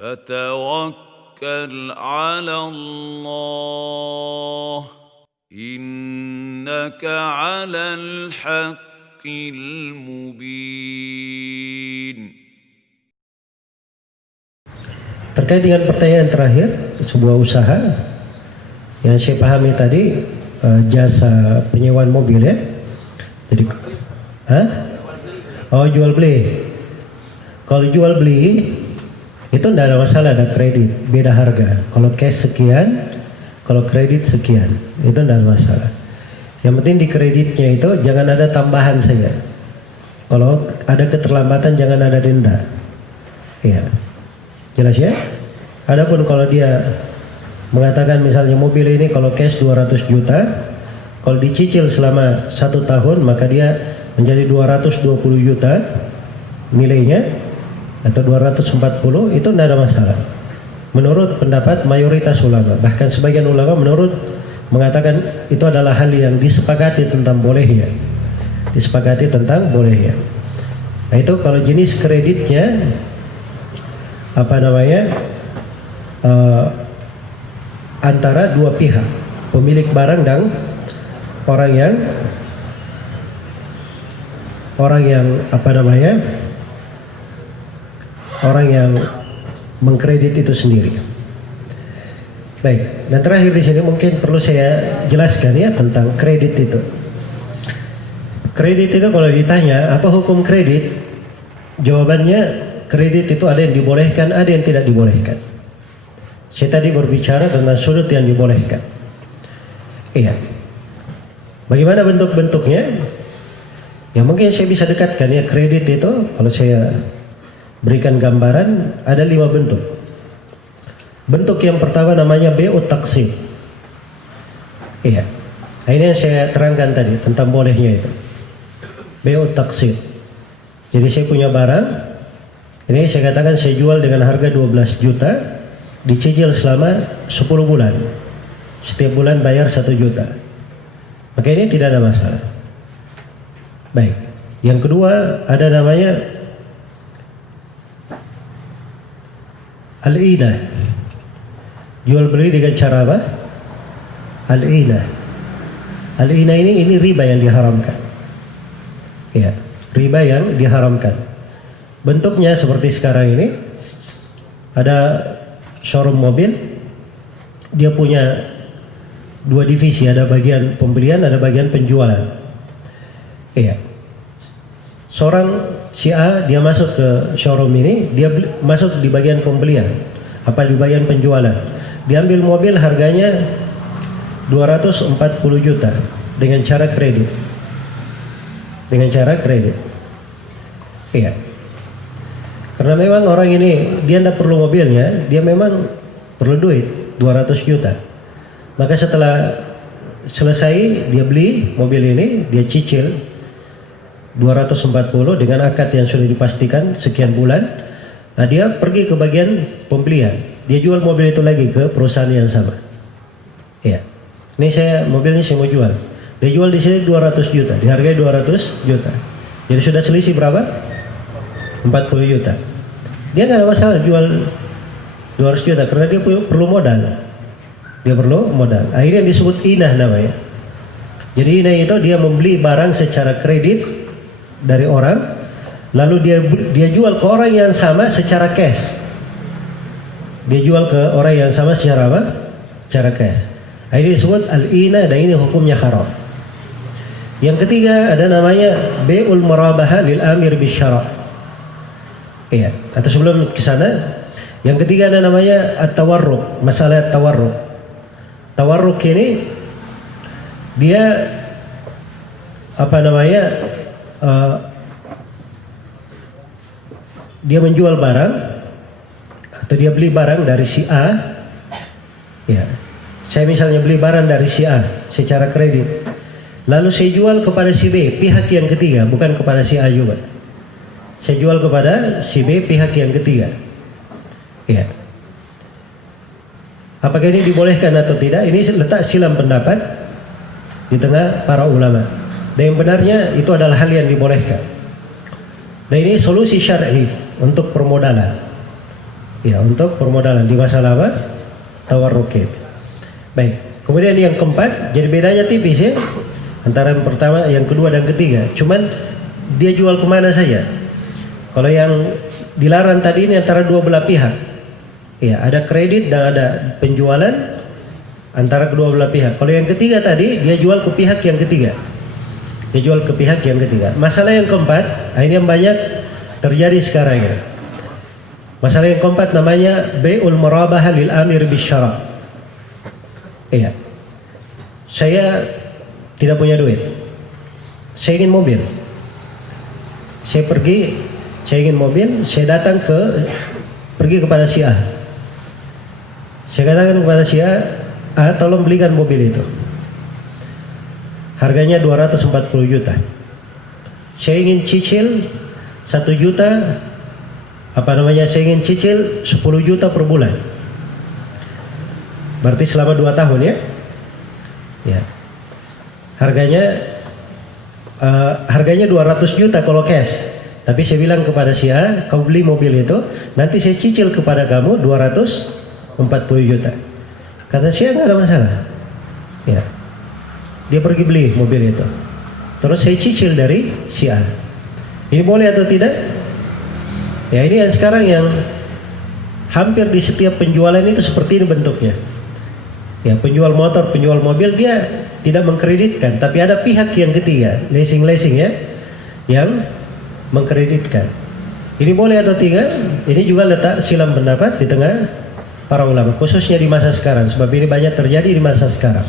فتوكل على الله إنك على الحق المبين. Terkait dengan pertanyaan terakhir, sebuah usaha yang saya pahami tadi, jasa penyewaan mobil ya. Jadi, jual beli. Kalau jual beli itu tidak ada masalah, ada kredit, beda harga. Kalau cash sekian, kalau kredit sekian, itu tidak ada masalah. Yang penting di kreditnya itu jangan ada tambahan saja. Kalau ada keterlambatan jangan ada denda. Ya. Jelas ya? Adapun kalau dia mengatakan misalnya mobil ini kalau cash 200 juta, kalau dicicil selama 1 tahun maka dia menjadi 220 juta nilainya atau 240, itu tidak ada masalah. Menurut pendapat mayoritas ulama, bahkan sebagian ulama mengatakan itu adalah hal yang disepakati tentang bolehnya. Disepakati tentang bolehnya. Nah itu kalau jenis kreditnya antara dua pihak, pemilik barang dan orang yang mengkredit itu sendiri. Baik, dan terakhir di sini mungkin perlu saya jelaskan ya tentang kredit itu. Kredit itu kalau ditanya apa hukum kredit, jawabannya kredit itu ada yang dibolehkan, ada yang tidak dibolehkan. Saya tadi berbicara tentang sudut yang dibolehkan. Iya. Bagaimana bentuk-bentuknya? Ya mungkin saya bisa dekatkan ya, kredit itu kalau saya berikan gambaran ada 5 bentuk. Bentuk yang pertama namanya BU taksir. Iya. Nah, ini yang saya terangkan tadi tentang bolehnya itu. BU taksir. Jadi saya punya barang, ini saya katakan saya jual dengan harga 12 juta, dicicil selama 10 bulan. Setiap bulan bayar 1 juta. Maka ini tidak ada masalah. Baik. Yang kedua ada namanya al-inah. Jual beli dengan cara apa? Al-inah. Al-inah ini riba yang diharamkan. Ya, riba yang diharamkan. Bentuknya seperti sekarang ini, ada showroom mobil, dia punya 2 divisi, ada bagian pembelian, ada bagian penjualan. Iya. Seorang si A dia masuk ke showroom ini, dia masuk di bagian pembelian, apa di bagian penjualan. Diambil mobil harganya 240 juta dengan cara kredit. Dengan cara kredit. Iya. Karena memang orang ini dia tidak perlu mobilnya, dia memang perlu duit 200 juta. Maka setelah selesai dia beli mobil ini, dia cicil 240 dengan akad yang sudah dipastikan sekian bulan. Nah, dia pergi ke bagian pembelian, dia jual mobil itu lagi ke perusahaan yang sama. Ya, ini mobil ini saya mau jual. Dia jual di sini 200 juta, dihargai 200 juta. Jadi sudah selisih berapa? 40 juta. Dia nggak ada masalah jual 200 juta karena dia perlu modal. Dia perlu modal. Akhirnya disebut inah namanya. Jadi inah itu dia membeli barang secara kredit dari orang, lalu dia jual ke orang yang sama secara cash. Dia jual ke orang yang sama secara apa? Secara cash. Ini disebut al-inah dan ini hukumnya haram. Yang ketiga ada namanya bai'ul murabaha lil amir bisyara'. Iya, atau sebelum ke sana, yang ketiga ada namanya at-tawarruk, masalah tawarruk. Tawarruk ini dia dia menjual barang atau dia beli barang dari si A. Ya, saya misalnya beli barang dari si A secara kredit, lalu saya jual kepada si B, pihak yang ketiga, bukan kepada si A juga. Saya jual kepada si B, pihak yang ketiga. Ya. Apakah ini dibolehkan atau tidak? Ini letak silam pendapat di tengah para ulama. Dan yang benarnya itu adalah hal yang dibolehkan. Dan ini solusi syar'i untuk permodalan. Ya, untuk permodalan di masalah apa? Tawarrukin. Baik. Kemudian yang keempat, jadi bedanya tipis ya antara yang pertama, yang kedua dan ketiga. Cuman dia jual kemana saja. Kalau yang dilarang tadi ini antara dua belah pihak. Ya, ada kredit dan ada penjualan antara kedua belah pihak. Kalau yang ketiga tadi dia jual ke pihak yang ketiga. Dia jual ke pihak yang ketiga. Masalah yang keempat, ini yang banyak terjadi sekarang ya. Masalah yang keempat namanya bai'ul murabahah lil amir bisyara'. Iya. Saya tidak punya duit. Saya ingin mobil. Saya ingin mobil, saya datang pergi kepada si A. Saya katakan kepada si A, tolong belikan mobil itu. Harganya 240 juta. Saya ingin cicil 1 juta, saya ingin cicil 10 juta per bulan. Berarti selama 2 tahun ya. Ya. Harganya 200 juta kalau cash. Tapi saya bilang kepada si A, kau beli mobil itu, nanti saya cicil kepada kamu 240 juta. Kata si A, nggak ada masalah. Ya. Dia pergi beli mobil itu. Terus saya cicil dari si A. Ini boleh atau tidak? Ya, ini yang sekarang yang hampir di setiap penjualan itu seperti ini bentuknya. Ya, penjual motor, penjual mobil dia tidak mengkreditkan, tapi ada pihak yang ketiga, leasing ya, yang mengkreditkan. Ini boleh atau tidak? Ini juga letak silam pendapat di tengah para ulama, khususnya di masa sekarang, sebab ini banyak terjadi di masa sekarang.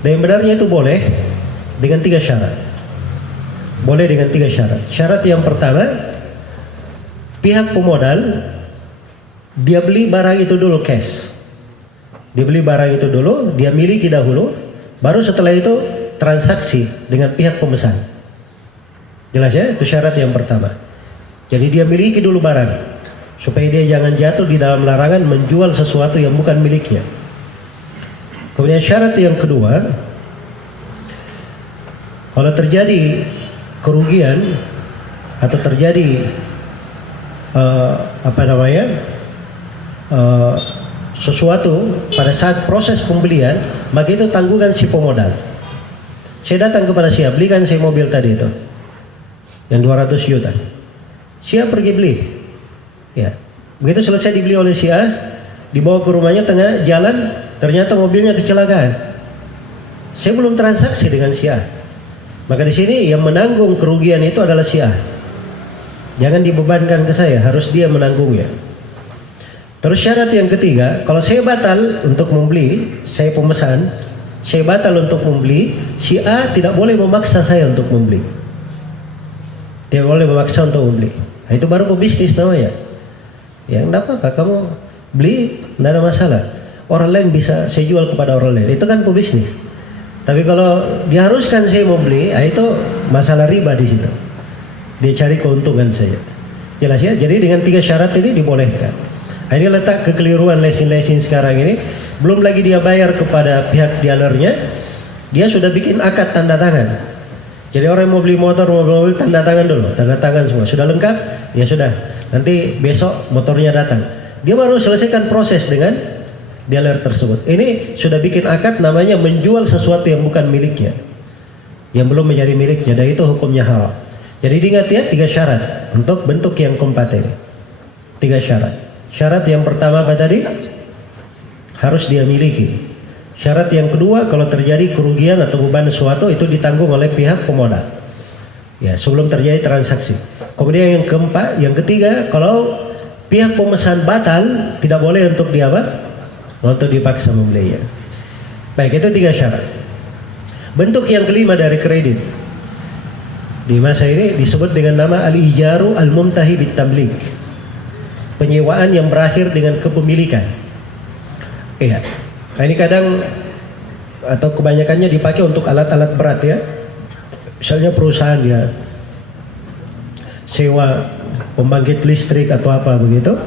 Dan yang benarnya itu boleh dengan 3 syarat. Boleh dengan 3 syarat. Syarat yang pertama, pihak pemodal dia beli barang itu dulu cash. Dia beli barang itu dulu, dia miliki dahulu, baru setelah itu transaksi dengan pihak pemesan. Jelas ya? Itu syarat yang pertama. Jadi dia miliki dulu barang, supaya dia jangan jatuh di dalam larangan menjual sesuatu yang bukan miliknya. Kemudian syarat yang kedua, kalau terjadi kerugian atau terjadi sesuatu pada saat proses pembelian, maka itu tanggungan si pemodal. Saya datang kepada si A, belikan saya mobil tadi itu yang 200 juta. Si A pergi beli. Ya. Begitu selesai dibeli oleh si A, dibawa ke rumahnya, tengah jalan ternyata mobilnya kecelakaan. Saya belum transaksi dengan si A. Maka di sini yang menanggung kerugian itu adalah si A. Jangan dibebankan ke saya, harus dia menanggungnya. Terus syarat yang ketiga, kalau saya batal untuk membeli, saya pemesan, saya batal untuk membeli, si A tidak boleh memaksa saya untuk membeli. Dia boleh memaksa untuk membeli. Nah, itu baru pebisnis namanya. Ya, enggak apa-apa, kamu beli, enggak ada masalah. Orang lain bisa saya jual kepada orang lain. Itu kan pebisnis. Tapi kalau diharuskan saya mau beli, itu masalah riba di situ. Dia cari keuntungan saja. Jelas ya? Jadi dengan 3 syarat ini dibolehkan. Ini letak kekeliruan leasing sekarang ini. Belum lagi dia bayar kepada pihak dealernya, dia sudah bikin akad tanda tangan. Jadi orang yang mau beli motor, mobil, tanda tangan dulu, tanda tangan semua. Sudah lengkap? Ya sudah. Nanti besok motornya datang. Dia baru selesaikan proses dengan dealer tersebut. Ini sudah bikin akad, namanya menjual sesuatu yang bukan miliknya, yang belum menjadi miliknya, dan itu hukumnya haram. Jadi diingat ya, 3 syarat untuk bentuk yang keempat ini. 3 syarat. Syarat yang pertama apa tadi? Harus dia miliki. Syarat yang kedua, kalau terjadi kerugian atau beban sesuatu itu ditanggung oleh pihak pemodal. Ya, sebelum terjadi transaksi. Kemudian yang keempat, yang ketiga, kalau pihak pemesan batal, tidak boleh untuk dia apa? Untuk dipaksa membelinya. Baik, itu 3 syarat. Bentuk yang kelima dari kredit di masa ini disebut dengan nama al-ijaru al-muntahi bit-tamlik. Penyewaan yang berakhir dengan kepemilikan. Iya. Nah, ini kadang atau kebanyakannya dipakai untuk alat-alat berat ya. Misalnya perusahaan dia sewa pembangkit listrik atau apa begitu.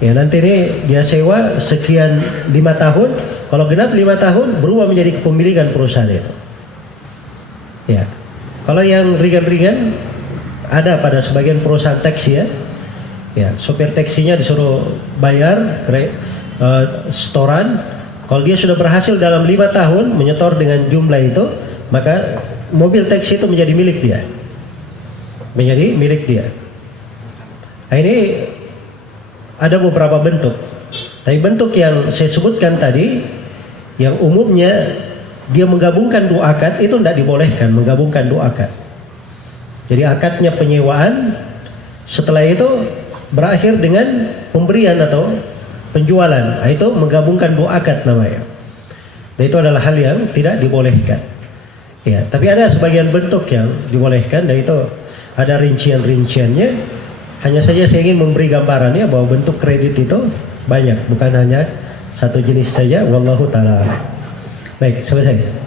Ya, nanti ini dia sewa sekian 5 tahun. Kalau genap 5 tahun berubah menjadi kepemilikan perusahaan itu. Ya. Kalau yang ringan-ringan ada pada sebagian perusahaan taksi ya. Ya, sopir taksinya disuruh bayar setoran. Kalau dia sudah berhasil dalam 5 tahun menyetor dengan jumlah itu, maka mobil taksi itu menjadi milik dia. Menjadi milik dia. Nah, ini ada beberapa bentuk. Tapi bentuk yang saya sebutkan tadi, yang umumnya dia menggabungkan 2 akad, itu tidak dibolehkan menggabungkan 2 akad. Jadi akadnya penyewaan, setelah itu berakhir dengan pemberian atau penjualan. Nah, itu menggabungkan 2 akad namanya. Dan itu adalah hal yang tidak dibolehkan. Ya, tapi ada sebagian bentuk yang dibolehkan, dan itu ada rincian-rinciannya. Hanya saja saya ingin memberi gambarannya bahwa bentuk kredit itu banyak, bukan hanya satu jenis saja. Wallahu ta'ala. Baik, selesai.